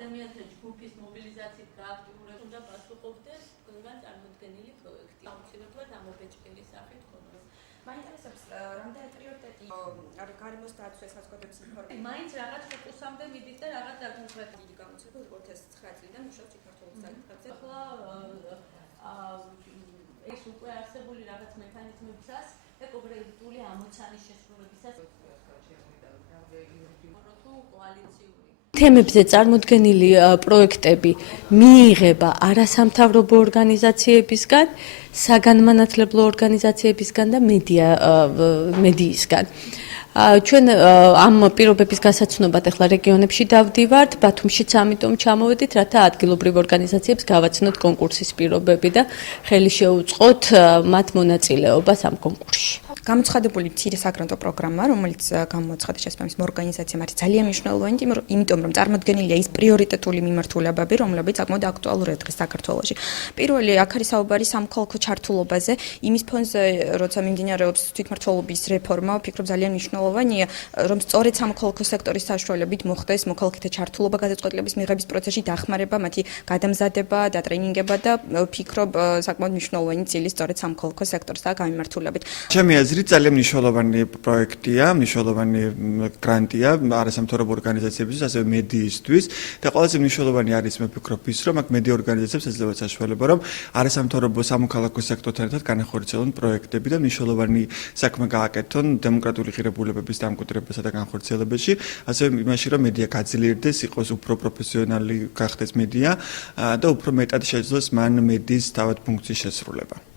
ადამიანთა ჯგუფის მობილიზაციით გააქტიურებას უნდა პასუხობდეს თქვენგან წარმოდგენილი პროექტი. აუცილებლად ამობეჭდელი სახით ხონდეს. მაინტერესებს რამდენი პრიორიტეტი გარემოს დაცვის საზოგადოების ინფორმაცია. მაინც რაღაც ფოკუსამდე მიდის და რაღაც დაკონკრეტული დიდი გამოცება 2009 წლიდან მუშაობს საქართველოს საკითხებზე. ახლა ეს უკვე არსებული რაღაც მექანიზმებსაც და კონკრეტული ამოცანის შესრულებისას თემებზე წარმოდგენილი პროექტები მიიღება არასამთავრობო ორგანიზაციებისგან, საგანმანათლებლო ორგანიზაციებისგან და მედიისგან. ჩვენ ამ პირობების გასაცნობად ახლა რეგიონებში დავდივართ, ბათუმშიც ამიტომ ჩამოვედით, რათა ადგილობრივ ორგანიზაციებს გავაცნოთ კონკურსის პირობები და ხელი შეუწყოთ მათ მონაწილეობას ამ კონკურსში. გამოცხადებული მცირე საგრანტო პროგრამა, რომელიც გამოაცხადა შესაბამისმა ორგანიზაციამ, არის ძალიან მნიშვნელოვანი, იმიტომ რომ წარმოდგენილია ის პრიორიტეტული მიმართულებები, რომლებიც საკმაოდ აქტუალურია დღეს საქართველოში. პირველი, აქ არის საუბარი სამოქალაქო ჩართულობაზე, იმის ფონზე, როცა მიმდინარეობს თვითმმართველობის რეფორმა, ვფიქრობ ძალიან მნიშვნელოვანია, რომ სწორედ სამოქალაქო სექტორის საშუალებით მოხდეს მოქალაქეთა ჩართულობა გადაწყვეტილების მიღების პროცესში, დახმარება, მათი გადამზადება და ტრენინგება და ვფიქრობ საკმაოდ მნიშვნელოვანი წილი სწორედ სამოქალაქო სექტორსთან გამიმართულებით. ძალიან მნიშვნელოვანი პროექტია, მნიშვნელოვანი გრანტია არასამთავრობო ორგანიზაციებისთვის, ასევე მედიისთვის და ყველაზე მნიშვნელოვანი არის მე ვფიქრობ ის, რომ აქ მედია ორგანიზაციებს ეძლევა საშუალება, რომ არასამთავრობო სამოქალაქო სექტორთან ერთად განახორციელონ პროექტები და მნიშვნელოვანი საქმე გააკეთონ დემოკრატიული ღირებულებების დამკვიდრებასა და განხორციელებაში, ასევე იმაში, რომ მედია გაძლიერდეს, იყოს უფრო პროფესიონალი გახდეს მედია და უფრო მეტად შეძლოს მან მედიის თავად ფუნქციის შესრულება.